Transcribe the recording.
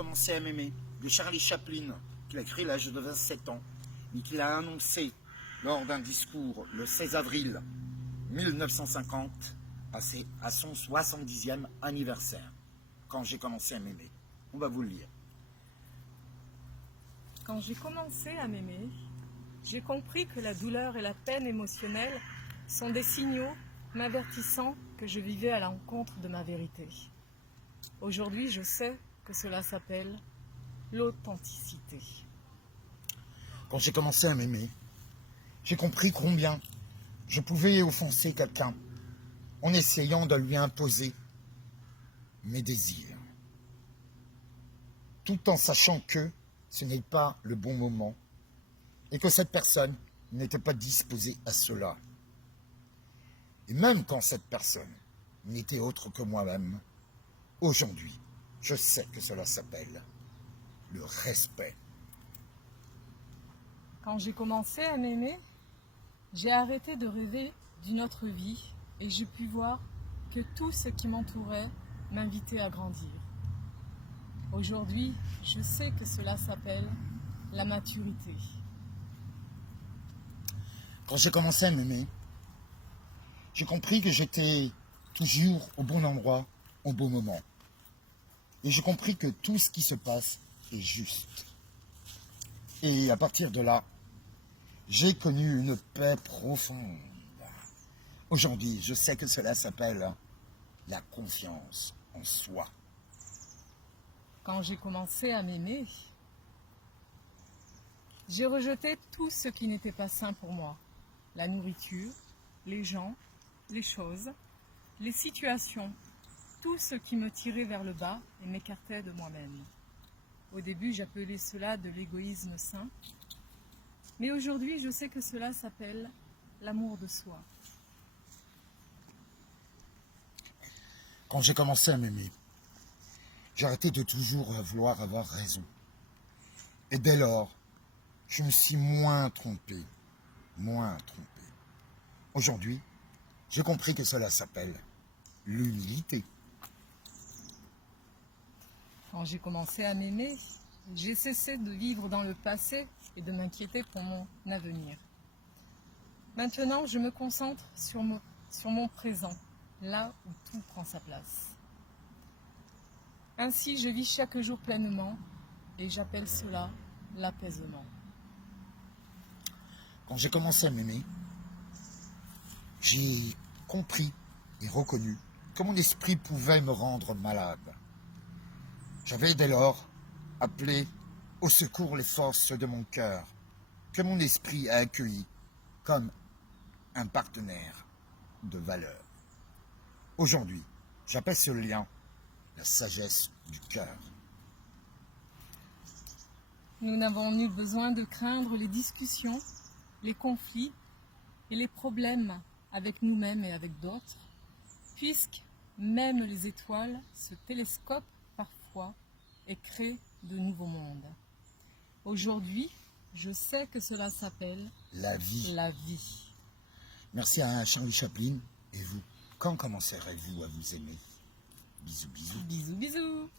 commencé à m'aimer, de Charlie Chaplin, qu'il a écrit à l'âge de 27 ans, mais qu'il a annoncé lors d'un discours le 16 avril 1950 à son 70e anniversaire, quand j'ai commencé à m'aimer. On va vous le lire. Quand j'ai commencé à m'aimer, j'ai compris que la douleur et la peine émotionnelle sont des signaux m'avertissant que je vivais à l'encontre de ma vérité. Aujourd'hui, je sais que cela s'appelle l'authenticité. Quand j'ai commencé à m'aimer, j'ai compris combien je pouvais offenser quelqu'un en essayant de lui imposer mes désirs, tout en sachant que ce n'est pas le bon moment et que cette personne n'était pas disposée à cela. Et même quand cette personne n'était autre que moi-même, aujourd'hui, je sais que cela s'appelle le respect. Quand j'ai commencé à m'aimer, j'ai arrêté de rêver d'une autre vie et j'ai pu voir que tout ce qui m'entourait m'invitait à grandir. Aujourd'hui, je sais que cela s'appelle la maturité. Quand j'ai commencé à m'aimer, j'ai compris que j'étais toujours au bon endroit, au bon moment. Et j'ai compris que tout ce qui se passe est juste. Et à partir de là, j'ai connu une paix profonde. Aujourd'hui, je sais que cela s'appelle la confiance en soi. Quand j'ai commencé à m'aimer, j'ai rejeté tout ce qui n'était pas sain pour moi. La nourriture, les gens, les choses, les situations, tout ce qui me tirait vers le bas et m'écartait de moi-même. Au début, j'appelais cela de l'égoïsme sain, mais aujourd'hui, je sais que cela s'appelle l'amour de soi. Quand j'ai commencé à m'aimer, j'ai arrêté de toujours vouloir avoir raison. Et dès lors, je me suis moins trompé. Aujourd'hui, j'ai compris que cela s'appelle l'humilité. Quand j'ai commencé à m'aimer, j'ai cessé de vivre dans le passé et de m'inquiéter pour mon avenir. Maintenant, je me concentre sur mon présent, là où tout prend sa place. Ainsi, je vis chaque jour pleinement et j'appelle cela l'apaisement. Quand j'ai commencé à m'aimer, j'ai compris et reconnu que mon esprit pouvait me rendre malade. J'avais dès lors appelé au secours les forces de mon cœur, que mon esprit a accueilli comme un partenaire de valeur. Aujourd'hui, j'appelle ce lien la sagesse du cœur. Nous n'avons nul besoin de craindre les discussions, les conflits et les problèmes avec nous-mêmes et avec d'autres, puisque même les étoiles se télescopent parfois et créent de nouveaux mondes. Aujourd'hui, je sais que cela s'appelle La vie. la vie. Merci à Charlie Chaplin. Et vous, quand commencerez-vous à vous aimer? Bisous, bisous. Bisous, bisous.